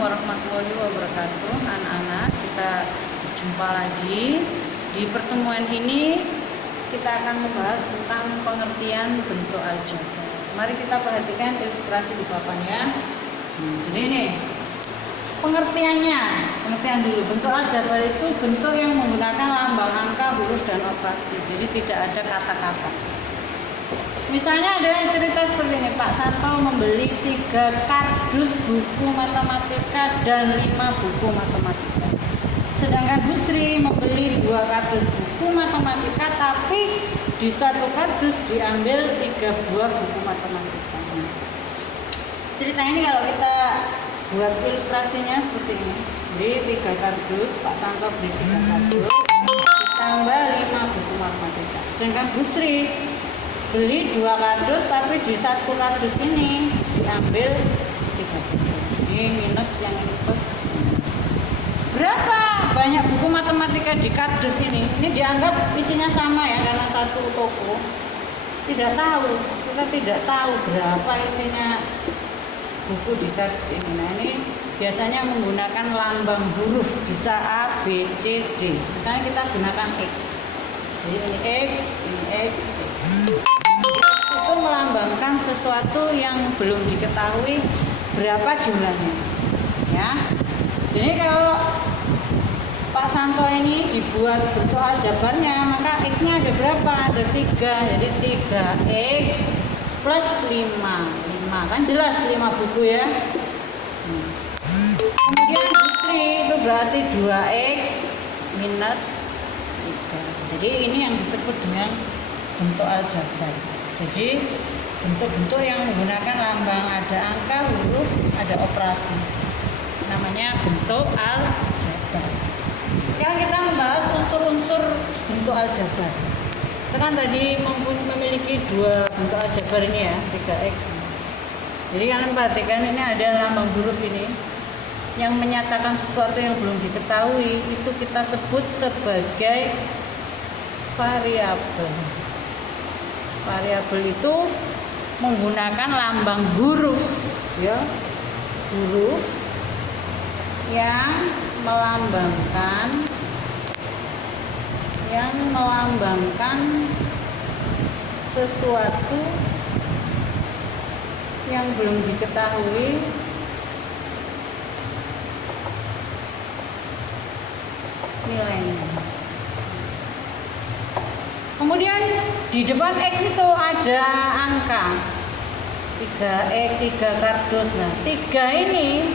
warahmatullahi wabarakatuh. Anak-anak, kita berjumpa lagi. Di pertemuan ini kita akan membahas tentang pengertian bentuk aljabar. Mari kita perhatikan ilustrasi di papan ya. Jadi ini pengertian dulu. Bentuk aljabar itu bentuk yang menggunakan lambang angka, huruf, dan operasi. Jadi tidak ada kata-kata. Misalnya ada yang cerita seperti ini, Pak Santo membeli 3 kardus buku matematika dan 5 buku matematika. Sedangkan Bu Sri membeli 2 kardus buku matematika, tapi di satu kardus diambil 3 buah buku matematika. Cerita ini kalau kita buat ilustrasinya seperti ini. Jadi 3 kardus, Pak Santo beli 3 kardus, ditambah 5 buku matematika. Sedangkan Bu Sri beli 2 kardus, tapi di satu kardus ini diambil 3 buku. Ini minus, yang ini plus. Berapa banyak buku matematika di kardus ini? Ini dianggap isinya sama ya, karena satu toko. Tidak tahu, kita tidak tahu berapa isinya buku di kardus ini. Nah, ini biasanya menggunakan lambang huruf, bisa A, B, C, D. Misalnya kita gunakan X. Jadi ini X, ini X, X. Itu melambangkan sesuatu yang belum diketahui berapa jumlahnya. Ya. Jadi kalau Pak Santo ini dibuat bentuk aljabarnya, maka X-nya ada berapa? Ada 3. Jadi 3X plus 5. 5 kan jelas 5 buku ya. Kemudian Bu Sri itu berarti 2X minus 3. Jadi ini yang disebut dengan bentuk aljabar. Jadi bentuk-bentuk yang menggunakan lambang, ada angka, huruf, ada operasi. Namanya bentuk aljabar. Sekarang kita membahas unsur-unsur bentuk aljabar. Kita kan tadi memiliki 2 bentuk aljabar ini ya, 3X. Jadi kalian perhatikan ini ada lambang huruf ini yang menyatakan sesuatu yang belum diketahui, itu kita sebut sebagai variabel. Variabel itu menggunakan lambang huruf ya, huruf yang melambangkan sesuatu yang belum diketahui nilainya. Kemudian di depan X itu ada angka 3X, 3 kardus. Nah, 3 ini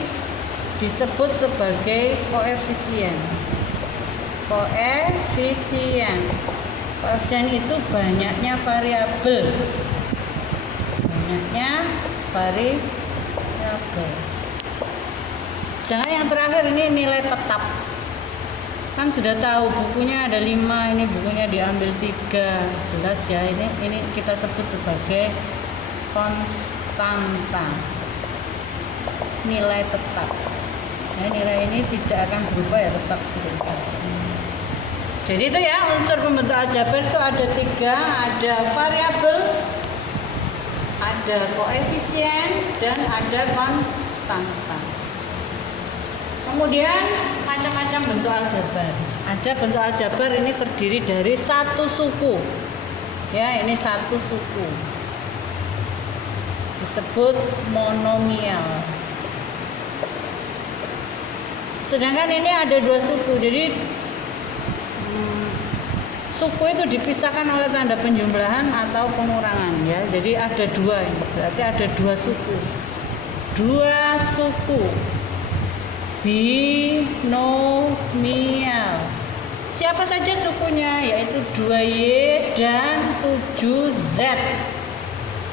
disebut sebagai koefisien. Koefisien itu banyaknya variabel. Sedangkan yang terakhir ini nilai tetap. Kan sudah tahu bukunya ada 5, ini bukunya diambil 3. Jelas ya, ini kita sebut sebagai konstanta. Nilai tetap. Nah, nilai ini tidak akan berubah ya, tetap seperti itu. Jadi itu ya, unsur pembentuk aljabar itu ada 3, ada variabel, ada koefisien, dan ada konstanta. Kemudian macam-macam bentuk aljabar. Ada bentuk aljabar ini terdiri dari satu suku. Ya, ini satu suku. Disebut monomial. Sedangkan ini ada 2 suku. Jadi suku itu dipisahkan oleh tanda penjumlahan atau pengurangan ya. Jadi ada 2 ini. Berarti ada 2 suku. 2 suku binomial. Siapa saja sukunya? Yaitu 2Y dan 7Z.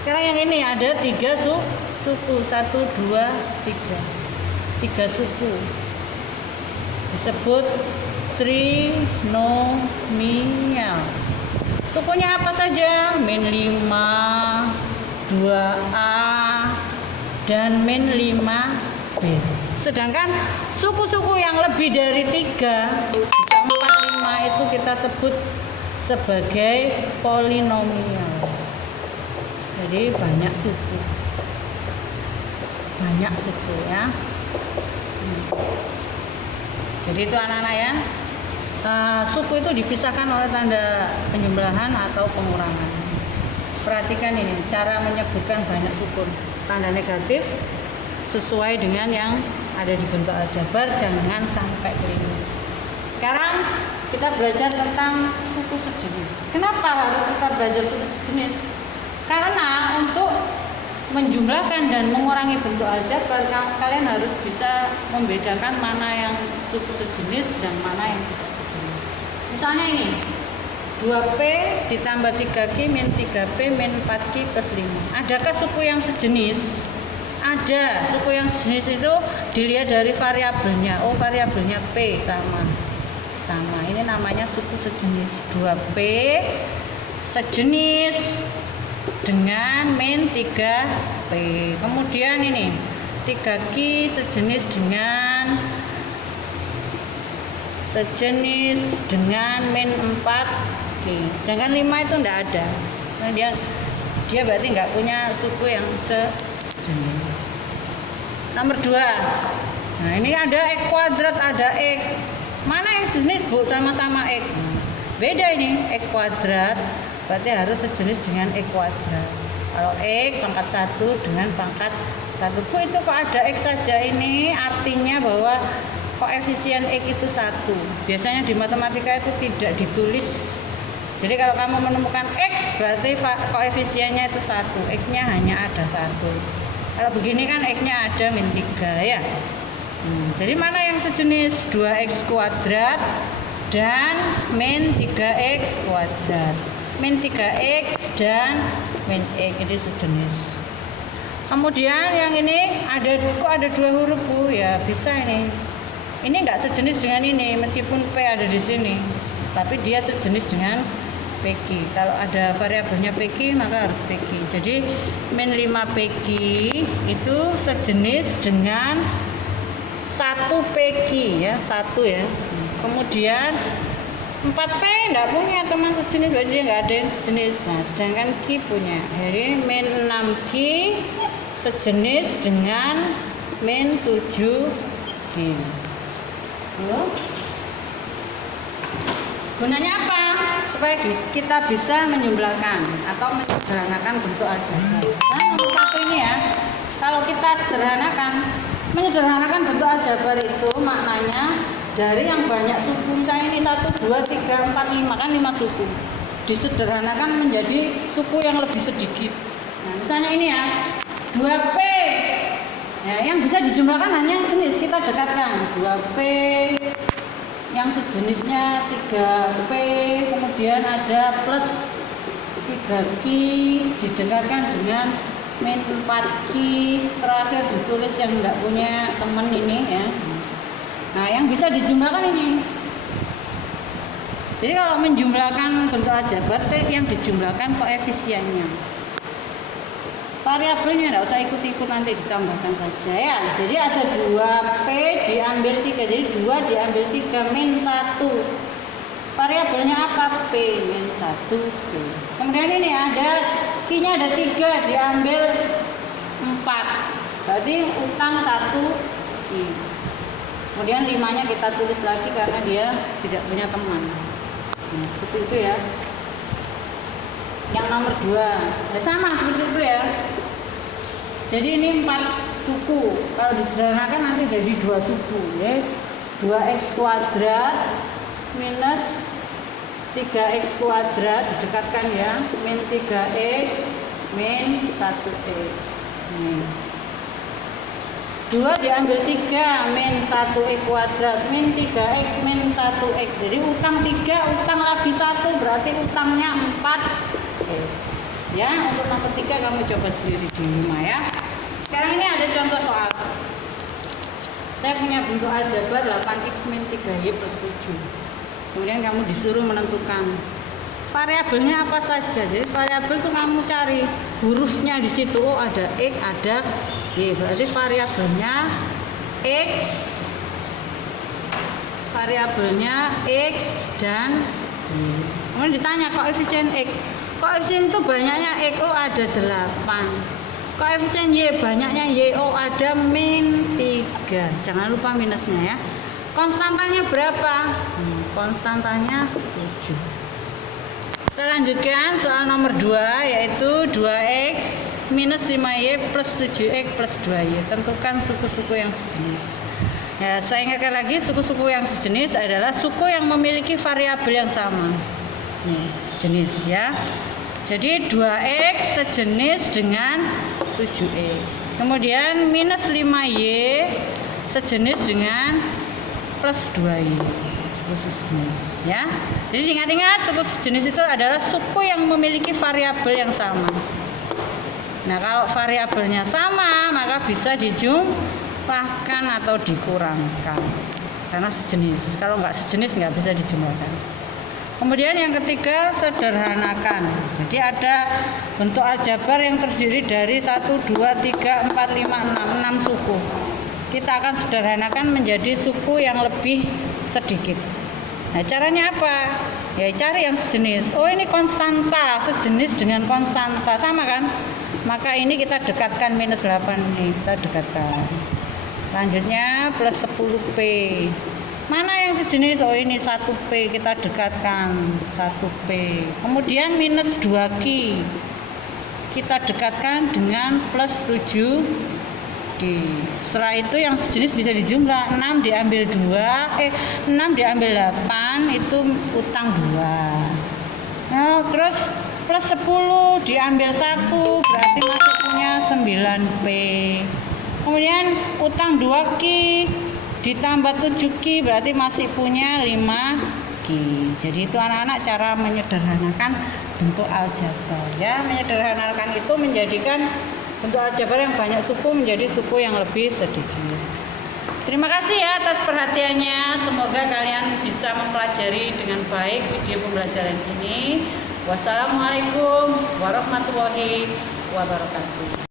Sekarang yang ini ada 3 suku. 1, 2, 3. 3 suku. Disebut trinomial. Sukunya apa saja? Min 5, 2A, dan min 5B. Sedangkan suku-suku yang lebih dari 3, bisa 4, 5, itu kita sebut sebagai polinomial. Jadi banyak suku ya. Jadi itu anak-anak ya, suku itu dipisahkan oleh tanda penjumlahan atau pengurangan. Perhatikan ini cara menyebutkan banyak sukun, tanda negatif sesuai dengan yang ada di bentuk aljabar, jangan sampai keliru. Sekarang kita belajar tentang suku sejenis. Kenapa harus kita belajar suku sejenis? Karena untuk menjumlahkan dan mengurangi bentuk aljabar, kalian harus bisa membedakan mana yang suku sejenis dan mana yang tidak sejenis. Misalnya ini 2P ditambah 3Q min 3P min 4Q plus 5. Adakah suku yang sejenis? Ada. Suku yang sejenis itu dilihat dari variabelnya. Oh, variabelnya P sama. Ini namanya suku sejenis. 2P sejenis dengan min 3P. Kemudian ini 3Q sejenis dengan min 4Q. Sedangkan 5 itu enggak ada. Nah, dia berarti enggak punya suku yang sejenis. Nomor 2. Nah, ini ada X kuadrat, ada X. Mana yang sejenis, Bu? Sama-sama X. Beda ini, X kuadrat berarti harus sejenis dengan X kuadrat. Kalau X pangkat 1 dengan pangkat 1. Bu, itu kok ada X saja, ini artinya bahwa koefisien X itu 1. Biasanya di matematika itu tidak ditulis. Jadi kalau kamu menemukan X berarti koefisiennya itu 1. X-nya hanya ada 1. Kalau begini kan X-nya ada min 3 ya. Jadi mana yang sejenis? 2X kuadrat dan min 3X kuadrat. Min 3X dan min X ini sejenis. Kemudian yang ini kok ada 2 huruf, Bu? Ya bisa ini. Ini enggak sejenis dengan ini meskipun P ada di sini. Tapi dia sejenis dengan PQ. Kalau ada variabelnya PQ maka harus PQ. Jadi min 5 PQ itu sejenis dengan 1 PQ ya, 1 ya. Kemudian 4P enggak punya teman sejenis, berarti dia enggak ada yang sejenis. Nah, sedangkan Q punya. Jadi min 6Q sejenis dengan min 7Q. Gunanya apa? Supaya kita bisa menjumlahkan atau mensederhanakan bentuk aljabar. Nah, nomor 1 ini ya. Kalau kita menyederhanakan bentuk aljabar itu maknanya dari yang banyak suku, misalnya ini 1, 2, 3, 4, 5 kan 5 suku, disederhanakan menjadi suku yang lebih sedikit. Nah, misalnya ini ya 2P ya, yang bisa dijumlahkan hanya yang sejenis, kita dekatkan 2P yang sejenisnya 3P, kemudian ada plus 3Q didekatkan dengan min 4Q, terakhir ditulis yang enggak punya teman ini ya. Nah, yang bisa dijumlahkan ini. Jadi kalau menjumlahkan bentuk aljabar, yang dijumlahkan koefisiennya. Variabelnya enggak usah ikut-ikut, nanti ditambahkan saja ya. Jadi ada 2P diambil 3, jadi 2 diambil 3 min 1. Variabelnya apa? P min 1P. Kemudian ini ada Q-nya ada 3 diambil 4. Berarti utang 1Q. Kemudian 5-nya kita tulis lagi karena dia tidak punya teman. Nah, seperti itu ya. Yang nomor 2 ya sama seperti itu ya. Jadi ini 4 suku. Kalau disederhanakan nanti jadi 2 suku ya. 2X kuadrat minus 3X kuadrat didekatkan ya, min 3X min 1X. 2 diambil 3 min 1X kuadrat min 3X min 1X. Jadi utang 3, utang lagi 1, berarti utangnya 4X. Ya, untuk nomor 3 kamu coba sendiri di rumah ya. Sekarang ini ada contoh soal. Saya punya bentuk aljabar 8X min 3Y plus 7. Kemudian kamu disuruh menentukan variabelnya apa saja. Jadi variabel itu kamu cari hurufnya di situ. Oh, ada X, ada Y. Berarti variabelnya X, dan Y. Kemudian ditanya koefisien X. Koefisien itu banyaknya X, oh ada 8. Koefisien Y banyaknya Y, oh ada min 3. Jangan lupa minusnya ya. Konstantanya berapa? Konstantanya 7. Kita lanjutkan soal nomor 2, yaitu 2x minus 5y plus 7x plus 2y. Tentukan suku-suku yang sejenis. Ya, saya ingatkan lagi, suku-suku yang sejenis adalah suku yang memiliki variabel yang sama. Nih, sejenis ya. Jadi 2x sejenis dengan 7x. Kemudian minus 5y sejenis dengan plus 2y. Suku sejenis ya. Jadi ingat-ingat, suku sejenis itu adalah suku yang memiliki variabel yang sama. Nah, kalau variabelnya sama, maka bisa dijumlahkan atau dikurangkan karena sejenis. Kalau nggak sejenis nggak bisa dijumlahkan. Kemudian yang ketiga, sederhanakan. Jadi ada bentuk aljabar yang terdiri dari 1, 2, 3, 4, 5, 6 suku. Kita akan sederhanakan menjadi suku yang lebih sedikit. Nah, caranya apa? Ya cari yang sejenis. Oh, ini konstanta, sejenis dengan konstanta, sama kan? Maka ini kita dekatkan minus 8 nih, kita dekatkan. Lanjutnya plus 10p. Mana yang sejenis? Oh, ini 1p, kita dekatkan 1p. Kemudian minus 2q. Kita dekatkan dengan plus 7q. Setelah itu yang sejenis bisa dijumlah. 6 diambil 6 diambil 8 itu utang 2. Nah, terus plus 10 diambil 1 berarti masih punya 9p. Kemudian utang 2q ditambah 7q berarti masih punya 5q. Jadi itu anak-anak cara menyederhanakan bentuk aljabar ya. Menyederhanakan itu menjadikan bentuk aljabar yang banyak suku menjadi suku yang lebih sedikit. Terima kasih ya atas perhatiannya. Semoga kalian bisa mempelajari dengan baik video pembelajaran ini. Wassalamualaikum warahmatullahi wabarakatuh.